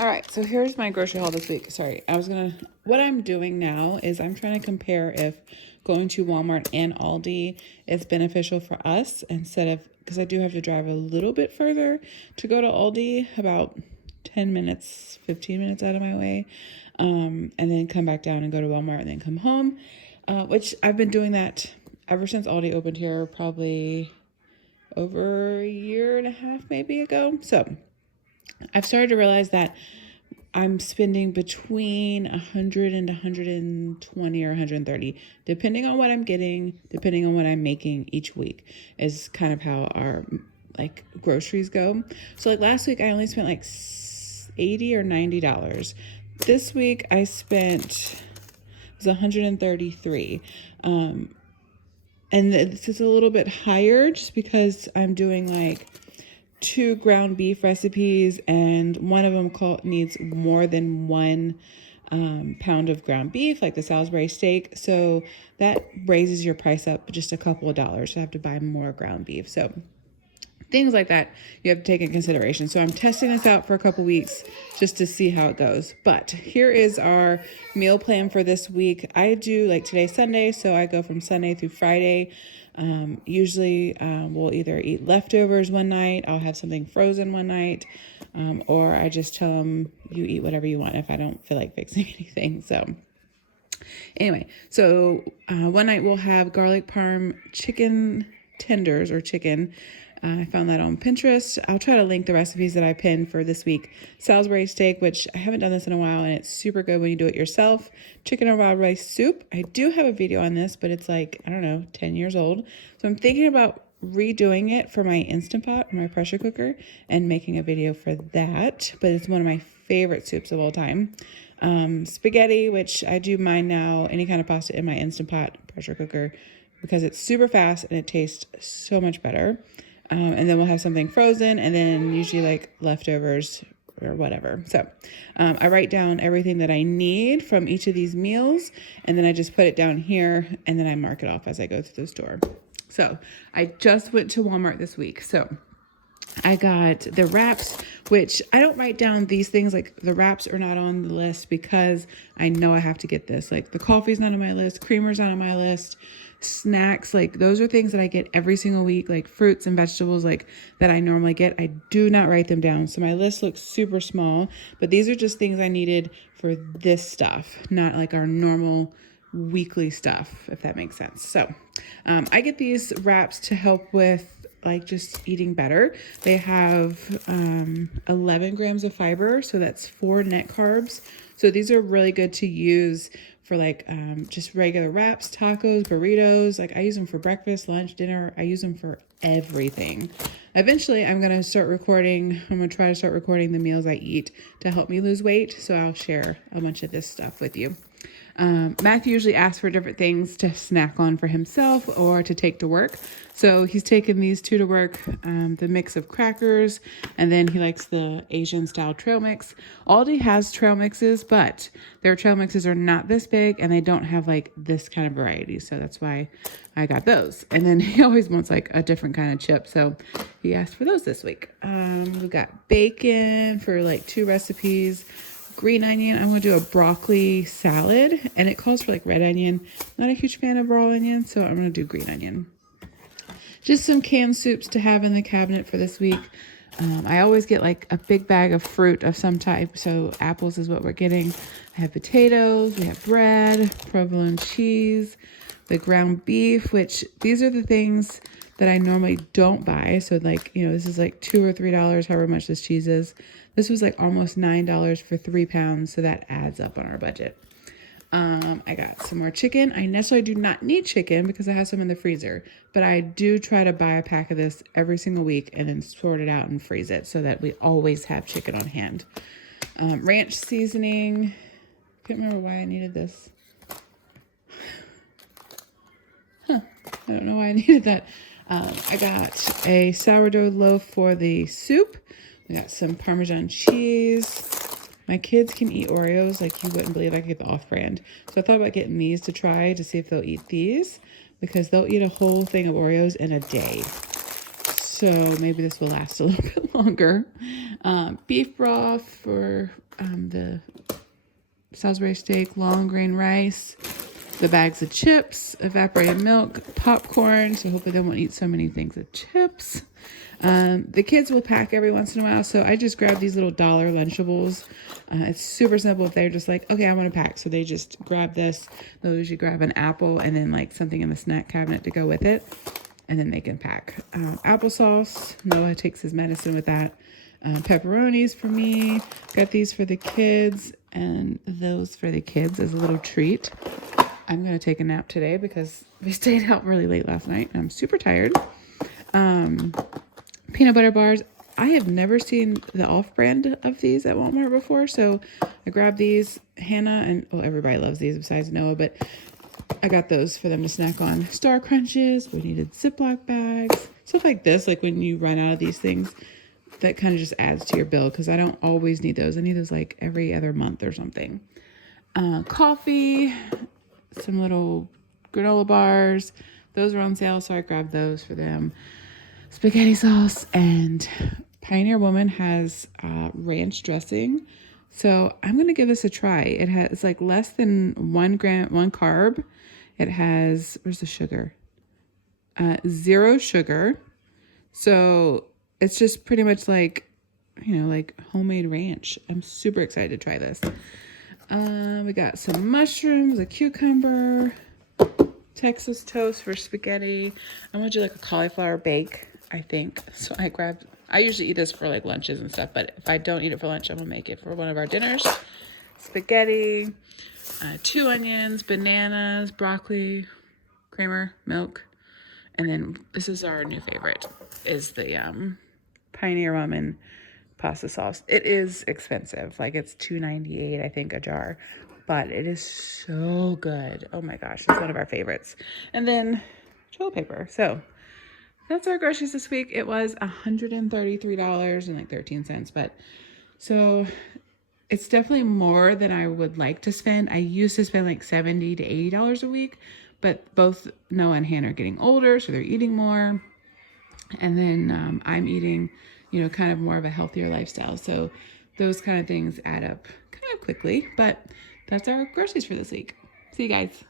All right, so here's my grocery haul this week. Sorry, what I'm doing now is I'm trying to compare if going to Walmart and Aldi is beneficial for us instead of, because I do have to drive a little bit further to go to Aldi, about 10 minutes, 15 minutes out of my way, and then come back down and go to Walmart and then come home, which I've been doing that ever since Aldi opened here, probably over a year and a half maybe ago. So I've started to realize that I'm spending between 100 and 120 or 130, depending on what I'm getting, depending on what I'm making each week, is kind of how our like groceries go. So like last week I only spent like $80 or $90. This week I spent, it was 133. And this is a little bit higher just because I'm doing like 2 ground beef recipes, and one of them needs more than 1 pound of ground beef, like the Salisbury steak. So that raises your price up just a couple of dollars. So I have to buy more ground beef. So things like that you have to take in consideration. So I'm testing this out for a couple weeks just to see how it goes. But here is our meal plan for this week. I do, like, today's Sunday, so I go from Sunday through Friday. Usually we'll either eat leftovers one night, I'll have something frozen one night, or I just tell them, you eat whatever you want if I don't feel like fixing anything. So anyway, so one night we'll have garlic parm chicken tenders or chicken. I found that on Pinterest. I'll try to link the recipes that I pinned for this week. Salisbury steak, which I haven't done this in a while, and it's super good when you do it yourself. Chicken or wild rice soup. I do have a video on this, but it's like, I don't know, 10 years old. So I'm thinking about redoing it for my Instant Pot, my pressure cooker, and making a video for that. But it's one of my favorite soups of all time. Spaghetti, which I do mine now, any kind of pasta in my Instant Pot pressure cooker, because it's super fast and it tastes so much better. And then we'll have something frozen, and then usually like leftovers or whatever. So I write down everything that I need from each of these meals, and then I just put it down here, and then I mark it off as I go through the store. So I just went to Walmart this week. So I got the wraps, which I don't write down these things. Like, the wraps are not on the list because I know I have to get this. Like, the coffee's not on my list, creamer's not on my list. Snacks, like, those are things that I get every single week, like fruits and vegetables, like, that I normally get. I do not write them down, so my list looks super small, but these are just things I needed for this stuff, not like our normal weekly stuff, if that makes sense. So I get these wraps to help with like just eating better. They have 11 grams of fiber, so that's 4 net carbs. So these are really good to use for like just regular wraps, tacos, burritos. Like, I use them for breakfast, lunch, dinner. I use them for everything. Eventually I'm going to start recording. I'm going to try to start recording the meals I eat to help me lose weight. So I'll share a bunch of this stuff with you. Matthew usually asks for different things to snack on for himself or to take to work. So he's taken these 2 to work, the mix of crackers, and then he likes the Asian style trail mix. Aldi has trail mixes, but their trail mixes are not this big and they don't have like this kind of variety. So that's why I got those. And then he always wants like a different kind of chip. So he asked for those this week. We got bacon for like 2 recipes. Green onion. I'm going to do a broccoli salad, and it calls for like red onion. Not a huge fan of raw onion, so I'm going to do green onion. Just some canned soups to have in the cabinet for this week. I always get like a big bag of fruit of some type, so apples is what we're getting. I have potatoes, we have bread, provolone cheese, the ground beef, which these are the things that I normally don't buy. So like, you know, this is like $2 or $3, however much this cheese is. This was like almost $9 for 3 pounds. So that adds up on our budget. I got some more chicken. I necessarily do not need chicken because I have some in the freezer, but I do try to buy a pack of this every single week and then sort it out and freeze it so that we always have chicken on hand. Ranch seasoning. Can't remember why I needed this. I don't know why I needed that. I got a sourdough loaf for the soup. We got some Parmesan cheese. My kids can eat Oreos like you wouldn't believe. I could get the off-brand. So I thought about getting these to try to see if they'll eat these, because they'll eat a whole thing of Oreos in a day. So maybe this will last a little bit longer. Beef broth for the Salisbury steak, long grain rice, the bags of chips, evaporated milk, popcorn. So hopefully they won't eat so many things of chips. The kids will pack every once in a while. So I just grab these little dollar Lunchables. It's super simple if they're just like, okay, I want to pack. So they just grab this. They'll usually grab an apple and then like something in the snack cabinet to go with it. And then they can pack. Applesauce. Noah takes his medicine with that. Pepperonis for me. Got these for the kids and those for the kids as a little treat. I'm going to take a nap today because we stayed out really late last night and I'm super tired. Peanut butter bars. I have never seen the off-brand of these at Walmart before, so I grabbed these. Hannah and, well, everybody loves these besides Noah, but I got those for them to snack on. Star Crunches. We needed Ziploc bags. Stuff like this, like when you run out of these things, that kind of just adds to your bill because I don't always need those. I need those like every other month or something. Coffee. Some little granola bars. Those are on sale, so I grabbed those for them. Spaghetti sauce, and Pioneer Woman has ranch dressing. So I'm going to give this a try. It's like less than 1 carb. It has, where's the sugar? 0 sugar. So it's just pretty much like, like homemade ranch. I'm super excited to try this. We got some mushrooms, a cucumber, Texas toast for spaghetti. I'm going to do like a cauliflower bake, I think. So I usually eat this for like lunches and stuff, but if I don't eat it for lunch, I'm going to make it for one of our dinners. Spaghetti, 2 onions, bananas, broccoli, creamer, milk. And then this is our new favorite, is the Pioneer Woman pasta sauce. It is expensive. Like it's $2.98, I think, a jar. But it is so good. Oh my gosh, it's one of our favorites. And then toilet paper. So that's our groceries this week. It was $133.13. But so it's definitely more than I would like to spend. I used to spend like $70 to $80 a week, but both Noah and Hannah are getting older, so they're eating more. And then I'm eating, kind of more of a healthier lifestyle. So those kind of things add up kind of quickly, but that's our groceries for this week. See you guys.